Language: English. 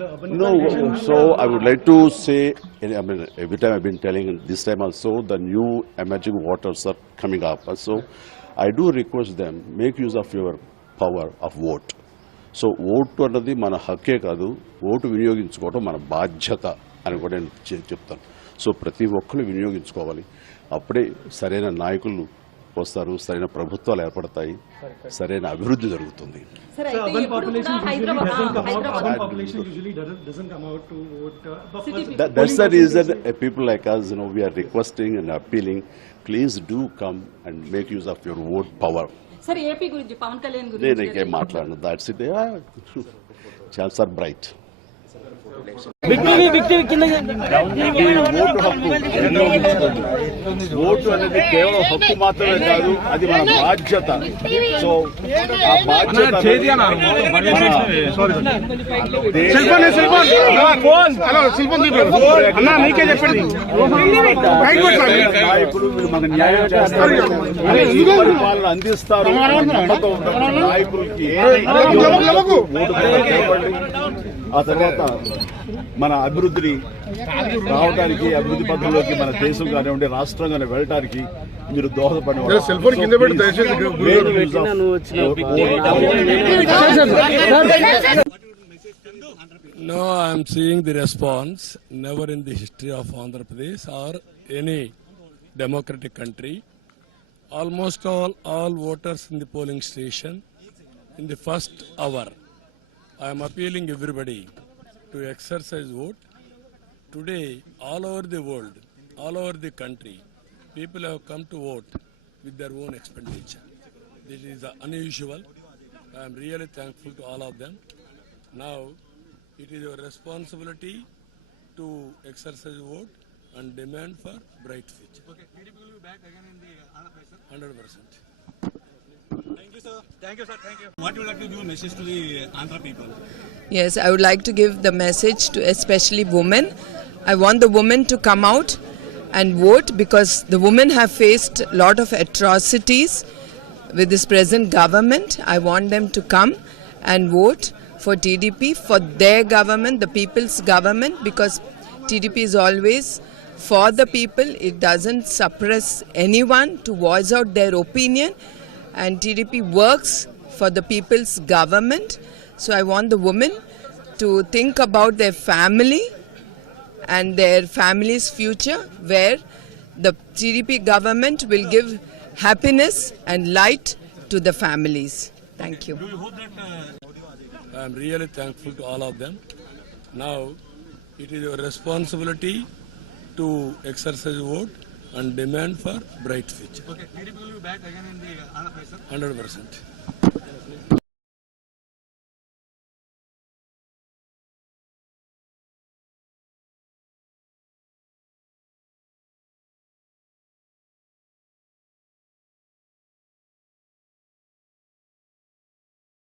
the urban No, population? so I would like to say, I mean, every time I've been telling, this time also, the new emerging waters are coming up. So I do request them, make use of your power of vote. So vote అన్నది మన హక్కే కాదు, vote వినియోగించుకోవడం మన బాధ్యత అని కూడా నేను చెప్తాను. So ప్రతి ఒక్కరు వినియోగించుకోవాలి. అప్పుడే సరైన నాయకులు వస్తారు, సరైన ప్రభుత్వాలు ఏర్పడతాయి, సరైన అభివృద్ధి జరుగుతుంది. So urban population usually doesn't come out to vote. That's the reason people like us, we are requesting and appealing, please do come and make use of your vote power. Sir, AP గురించి పవన్ కళ్యాణ్ గురించి నేను ఇంకేం మాట్లాడను. That's it. Chance are bright. Vote అనేది కేవలం హక్కు మాత్రమే కాదు, అది మన బాధ్యత. సో ఆ బాధ్యత నాయకులు మన న్యాయం చేస్తారు, పరిపాలన అందిస్తారు. నాయకులకి ఆ తర్వాత మన అభివృద్ధిని రావడానికి, అభివృద్ధి పథంలోకి మన దేశం కానివ్వండి, రాష్ట్రం కానీ వెళ్ళడానికి మీరు దోహదపడి. No, I am seeing the response. Never in the history of Andhra Pradesh or any democratic country, almost all voters in the polling station in the first hour. I am appealing everybody to exercise vote. Today, all over the world, all over the country, people have come to vote with their own expenditure. This is unusual. I am really thankful to all of them. Now, it is your responsibility to exercise vote and demand for bright future. Okay, TDP will be back again in the Andhra Pradesh, sir? 100%. Thank you, sir. Thank you, sir. Thank you. What would you like to give a message to the Andhra people? Yes, I would like to give the message to especially women. I want the women to come out and vote because the women have faced a lot of atrocities with this present government. I want them to come and vote for TDP, for their government, the people's government, because TDP is always for the people. It doesn't suppress anyone to voice out their opinion, and TDP works for the people's government. So I want the women to think about their family and their family's future, where the TDP government will give happiness and light to the families. Thank you. Do you hope that... I am really thankful to all of them. Now, it is your responsibility to exercise vote and demand for bright future. Okay, TDP will be back again in the Andhra Pradesh, sir? 100%.